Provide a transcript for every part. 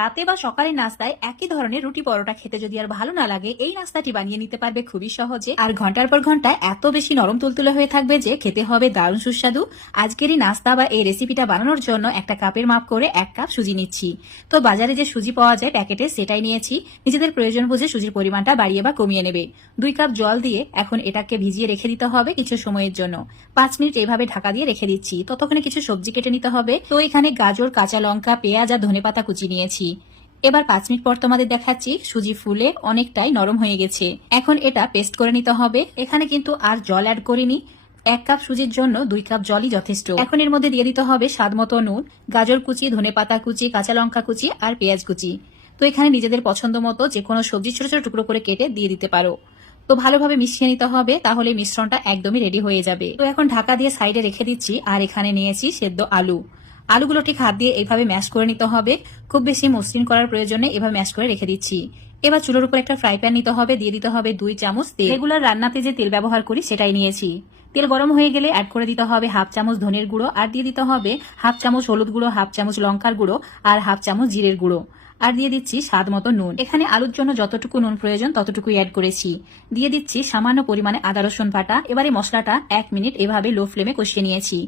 রাতে বা সকালের নাস্তায় একই ধরনের রুটি পরোটা খেতে যদি আর ভালো না লাগে, এই নাস্তাটি বানিয়ে নিতে পারবে খুবই সহজে। আর ঘন্টার পর ঘন্টা এত বেশি নরম তুলতুলে হয়ে থাকবে যে খেতে হবে দারুণ সুস্বাদু। আজকের এই নাস্তা বা এই রেসিপিটা বানানোর জন্য একটা কাপের মাপ করে 1 কাপ সুজি নিচ্ছি। তো বাজারে যে সুজি পাওয়া যায় প্যাকেটে, সেটাই নিয়েছি। নিজেদের প্রয়োজন বুঝে সুজির পরিমাণটা বাড়িয়ে বা কমিয়ে নেবে। 2 কাপ জল দিয়ে এখন এটাকে ভিজিয়ে রেখে দিতে হবে কিছু সময়ের জন্য। 5 মিনিট এইভাবে ঢাকা দিয়ে রেখে দিচ্ছি। ততক্ষণে কিছু সবজি কেটে নিতে হবে। তো এখানে গাজর, কাঁচা লঙ্কা, পেঁয়াজ আর ধনেপাতা কুচি নিয়েছি। এবার 5 মিনিট পর তোমাদের দেখাচ্ছি সুজি ফুলে অনেকটাই নরম হয়ে গেছে। এখন এটা পেস্ট করে নিতে হবে। এখানে কিন্তু আর জল অ্যাড করিনি। 1 কাপ সুজির জন্য 2 কাপ জলই যথেষ্ট। এখন এর মধ্যে দিয়ে দিতে হবে স্বাদ মতো নুন, গাজর কুচি, ধনেপাতা কুচি, কাঁচা লঙ্কা কুচি আর পেঁয়াজ কুচি। তো এখানে নিজেদের পছন্দ মতো যে কোনো সবজি ছোট ছোট টুকরো করে কেটে দিয়ে দিতে পারো। তো ভালোভাবে মিশিয়ে নিতে হবে, তাহলে মিশ্রণটা একদমই রেডি হয়ে যাবে। তো এখন ঢাকা দিয়ে সাইডে রেখে দিচ্ছি। আর এখানে নিয়েছি সেদ্ধ আলু। আলুগুলো ঠিক হাত দিয়ে এইভাবে ম্যাশ করে নিতে হবে। খুব বেশি মসৃণ করার প্রয়োজনে এভাবে ম্যাশ করে রেখে দিচ্ছি। এবার চুলোর উপর একটা ফ্রাই প্যান নিতে হবে। দিয়ে দিতে হবে 2 চামচ তেল। রেগুলার রান্নাতে যে তেল ব্যবহার করি সেটাই নিয়েছি। তেল গরম হয়ে গেলে অ্যাড করে দিতে হবে 1/2 চামচ ধনের গুঁড়ো, আর দিয়ে দিতে হবে 1/2 চামচ হলুদ গুঁড়ো, 1/2 চামচ লঙ্কার গুঁড়ো আর 1/2 চামচ জিরের গুঁড়ো। আর দিয়ে দিচ্ছি স্বাদ মতো নুন। এখানে আলুর জন্য যতটুকু নুন প্রয়োজন ততটুকুই অ্যাড করেছি। দিয়ে দিচ্ছি সামান্য পরিমাণে আদা রসুন বাটা। এবারে মশলাটা 1 মিনিট এভাবে লো ফ্লেমে কষিয়ে নিয়েছি।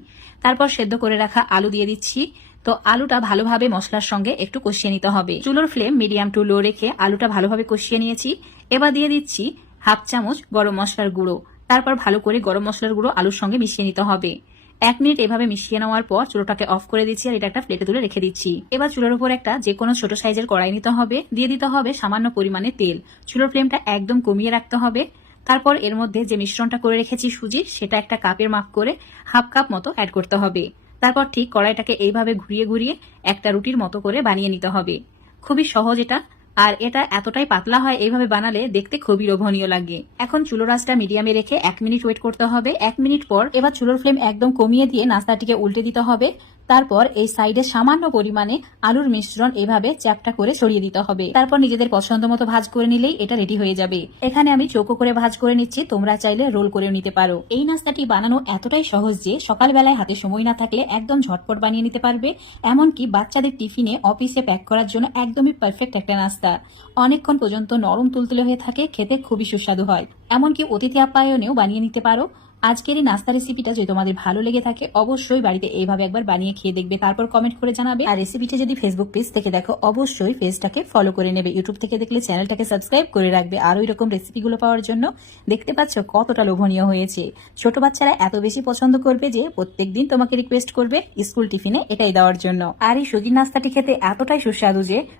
তারপর সেদ্ধ করে রাখা আলু দিয়ে দিচ্ছি। তো আলুটা ভালোভাবে মশলার সঙ্গে একটু কষিয়ে নিতে হবে। চুলোর ফ্লেম মিডিয়াম টু লো রেখে আলুটা ভালোভাবে কষিয়ে নিয়েছি। এবার দিয়ে দিচ্ছি 1/2 চামচ গরম মশলার গুঁড়ো। তারপর ভালো করে গরম মশলার গুঁড়ো আলুর সঙ্গে মিশিয়ে নিতে হবে। 1 মিনিট এভাবে মিশিয়ে নেওয়ার পর চুলোটাকে অফ করে দিচ্ছি আর এটা একটা প্লেটে তুলে রেখে দিচ্ছি। এবার চুলোর উপর একটা যে কোনো ছোট সাইজের কড়াই নিতে হবে। দিয়ে দিতে হবে সামান্য পরিমাণে তেল। চুলোর ফ্লেমটা একদম কমিয়ে রাখতে হবে। তারপর এর মধ্যে যে মিশ্রণটা করে রেখেছি সুজির, সেটা একটা কাপের মাপ করে 1/2 কাপ মতো অ্যাড করতে হবে। তারপর ঠিক কড়াইটাকে এইভাবে ঘুরিয়ে ঘুরিয়ে একটা রুটির মতো করে বানিয়ে নিতে হবে। খুবই সহজ এটা। আর এটা এতটাই পাতলা হয় এইভাবে বানালে দেখতে খুবই লোভনীয় লাগে। এখন চুলোর আঁচটা মিডিয়ামে রেখে 1 মিনিট ওয়েট করতে হবে। 1 মিনিট পর এবার চুলোর ফ্লেম একদম কমিয়ে দিয়ে নাস্তাটিকে উল্টে দিতে হবে। তারপর এই সাইডে সামান্য পরিমাণে আলুর মিশ্রণ এভাবে চ্যাপটা করে ছড়িয়ে দিতে হবে। তারপর নিজেদের পছন্দ মতো ভাজ করে নিলেই এটা রেডি হয়ে যাবে। এখানে আমি চৌকো করে ভাজ করে নিচ্ছি, তোমরা চাইলে রোল করেও নিতে পারো। এই নাস্তাটি বানানো এতটাই সহজ যে সকালবেলায় হাতে সময় না থাকলে একদম ঝটপট বানিয়ে নিতে পারবে। এমনকি বাচ্চাদের টিফিনে, অফিসে প্যাক করার জন্য একদমই পারফেক্ট একটা নাস্তা। অনেকক্ষণ পর্যন্ত নরম তুলতুলে হয়ে থাকে, খেতে খুবই সুস্বাদু হয়। এমনকি অতিথি আপ্যায়নেও বানিয়ে নিতে পারো। আজকের এই নাস্তা রেসিপিটা যদি তোমাদের ভালো লেগে থাকে অবশ্যই বাড়িতে এইভাবে একবার বানিয়ে খেয়ে দেখবে, তারপর কমেন্ট করে জানাবে। আর রেসিপিটা যদি ফেসবুক পেজ থেকে দেখো অবশ্যই পেজটাকে ফলো করে নেবে। ইউটিউব থেকে দেখলে চ্যানেলটাকে সাবস্ক্রাইব করে রাখবে আরো এরকম রেসিপিগুলো পাওয়ার জন্য। দেখতে পাচ্ছ কতটা লোভনীয় হয়েছে। ছোট বাচ্চারা এত বেশি পছন্দ করবে যে প্রত্যেকদিন তোমাকে রিকোয়েস্ট করবে স্কুল টিফিনে এটাই দেওয়ার জন্য। আর এই সুজির নাস্তাটি খেতে এতটাই সুস্বাদু যে